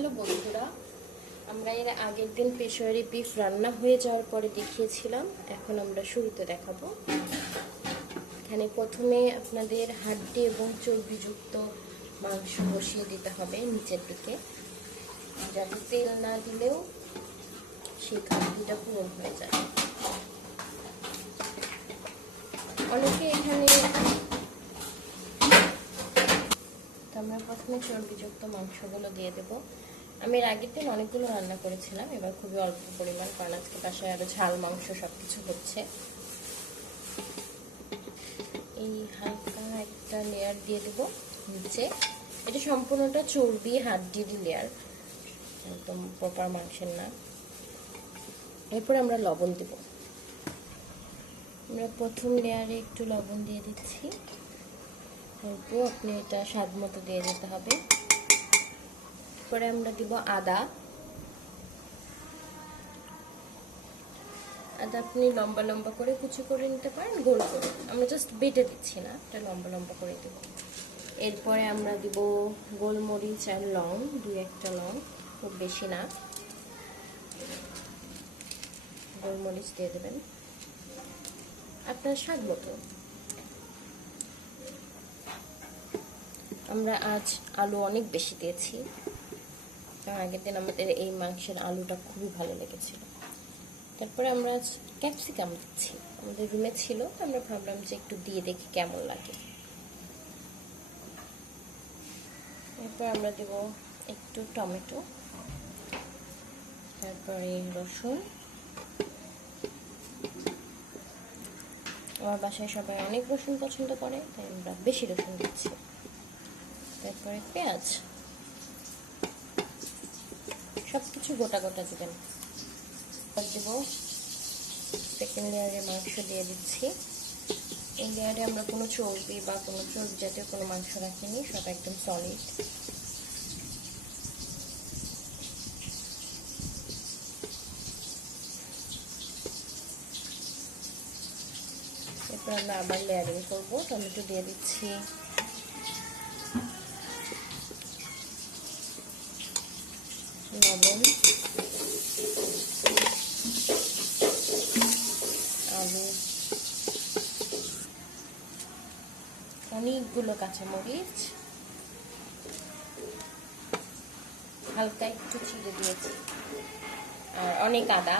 Hello বন্ধুরা, আমরা এর আগের দিন পেশোয়ারি বিফ রান্না হয়ে যাওয়ার পরে দেখিয়েছিলাম। এখন আমরা শুরুতে দেখাবো। এখানে প্রথমে আপনাদের হাড্ডি এবং চর্বিযুক্ত মাংস বসিয়ে দিতে হবে নিচের দিকে, যাতে তেল না দিলেও সেই খাদ্যটা পূরণ হয়ে যায়। অনেকে এখানে আমরা প্রথমে চর্বিযুক্ত মাংসগুলো দিয়ে দেবো। আমি এর আগের দিন অনেকগুলো রান্না করেছিলাম, এবার খুবই অল্প পরিমাণ, কারণ আজকে বাসায় আরো ঝাল মাংস সবকিছু হচ্ছে। এই হালকা একটা লেয়ার দিয়ে দেবো নিচে। এটা সম্পূর্ণটা চর্বি হাড্ডির লেয়ার, একদম প্রপার মাংসের না। এরপরে আমরা লবণ দেব। আমরা প্রথম লেয়ারে একটু লবণ দিয়ে দিচ্ছি, অল্প, আপনি এটা স্বাদ মতো দিয়ে দিতে হবে। পরে আমরা দিব আদা। আদা আপনি লম্বা লম্বা করে কুচি করে নিতে পারেন, গোল করে, আমরা জাস্ট বেটে দিচ্ছি না, এটা লম্বা লম্বা করে দেব। এরপরে আমরা দিব গোলমরিচ আর লং, 2-1টা লং, খুব বেশি না। গোলমরিচ দিয়ে দেবেন আপনার স্বাদ মতো। আমরা আজ আলু অনেক বেশি দিয়েছি, কারণ আগের দিন আমাদের এই মাংসের আলুটা খুবই ভালো লেগেছিল। তারপরে আমরা আজ ক্যাপসিকাম দিচ্ছি, আমাদের রুমে ছিল, আমরা ভাবলাম যে একটু দিয়ে দেখি কেমন লাগে। এরপর আমরা দেব একটু টমেটো, তারপরে রসুন। আমার বাসায় সবাই অনেক রসুন পছন্দ করে, তাই আমরা বেশি রসুন দিচ্ছি। তারপরে পেঁয়াজ, সবকিছু গোটা গোটা দেবেন। দেব সেকেন্ড লেয়ারে মাংস দিয়ে দিচ্ছি। এই লেয়ারে আমরা কোনো চর্বি বা কোনো চর্বি জাতীয় কোনো মাংস রাখিনি, সব একদম সলিড। এরপর আমরা আবার লেয়ারিং করবো। টমেটো দিয়ে দিচ্ছি, লবণ, আলু, অনেকগুলো কাঁচামরিচ, হালকা একটু চিড়ে দিয়েছি, আর অনেক আদা।